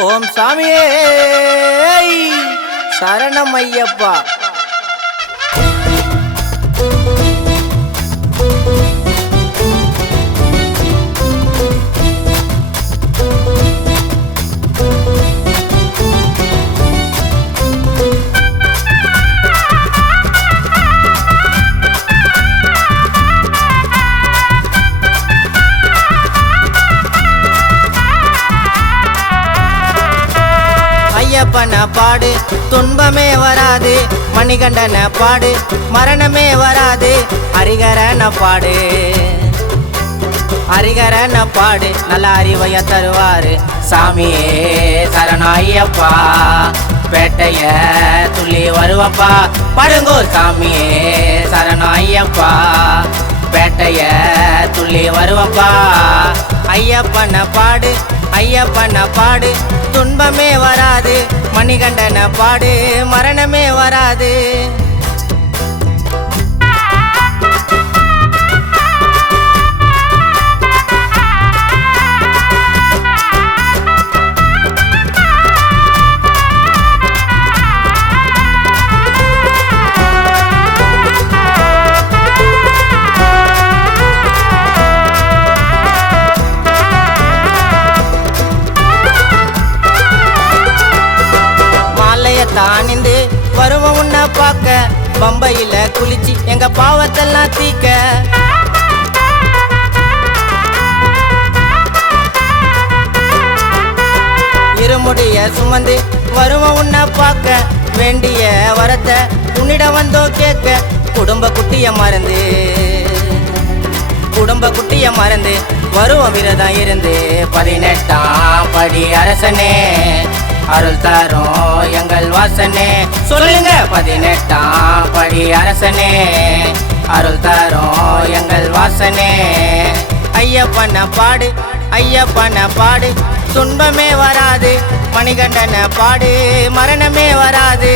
ஓம் சாமியே. சரணம் ஐயப்பா. பாபன பாடு துன்பமே வராது. மணிகண்டன பாடு மரணமே வராது. ஹரிகரன பாடு. ஹரிகரன பாடு நல்ல அறிவைய தருவாரு. சாமியே சரணாயப்பா. ஐயப்பா பேட்டைய துள்ளி வருவப்பா. படுங்கூர் சாமியே சரணாயப்பா. ஐயப்பா பேட்டைய துள்ளி வருவப்பா. ஐயப்பன பாடு ஐயப்பன பாடு துன்பமே வராது. மணிகண்டன பாடு மரணமே வராது. பார்க்க. பம்பையில குளிச்சு எங்க பாவத்தெல்லாம் தீக்க. இருமுடிய சுமந்து வருவோம் உன்னை பார்க்க. வேண்டிய வரத்தை உன்னிடம் வந்தோ கேட்க. குடும்ப குட்டிய மறந்து குடும்ப குட்டிய மறந்து வருவோம் விரதம் இருந்து பதினெட்டாம் படி அரசனே அருள் தரும் எங்கள் வாசனே. சொல்லுங்க பதினெட்டாம் படி அரசனே. அருள் தரும் எங்கள் வாசனே. ஐயப்பன பாடு ஐயப்பன பாடு துன்பமே வராது மணிகண்டன பாடு மரணமே வராது.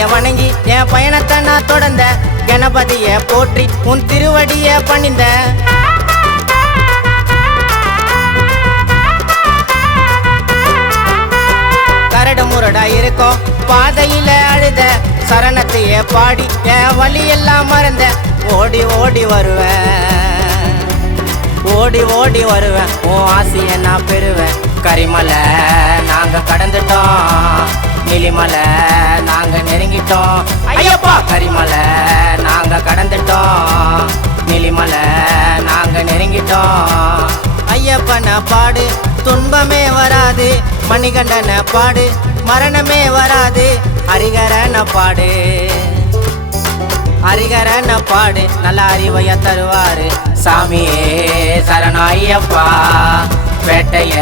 பவர் வணங்கி என் பயணத்தை நான் தொடர்ந்த. கணபதிய போற்றி உன் திருவடிய பணிந்த. கரடு முரடா இருக்கும் பாதையில அழுத. சரணத்தைய பாடி என் வழியெல்லாம் மறந்த. ஓடி ஓடி வருவேன். ஓடி ஓடி வருவேன். உன் ஆசைய நான் பெறுவேன். கரிமலை நாங்க கடந்துட்டோம். நிலிமலை. இறங்கிட்டோம் ஐயப்பா கரிமலை நாங்க கடந்துட்டோம். நிலிமலை நாங்க நெருங்கிட்டோம். ஐயப்பன பாடு துன்பமே வராது. மணிகண்டன பாடு மரணமே வராது. ஹரிகரன பாடு. ஹரிகரன பாடு நல்ல அறிவைய தருவாரு. சாமியே சரணம் ஐயப்பா பேட்டைய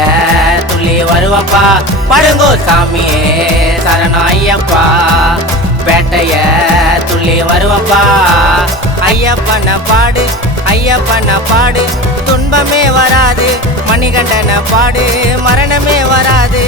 துள்ளி வருவப்பா. படுங்கோ சாமியே சரணம் ஐயப்பா பேட்டைய துள்ளி வருவப்பா. ஐயப்பன பாடு ஐயப்பன பாடு துன்பமே வராது மணிகண்டன பாடு மரணமே வராது.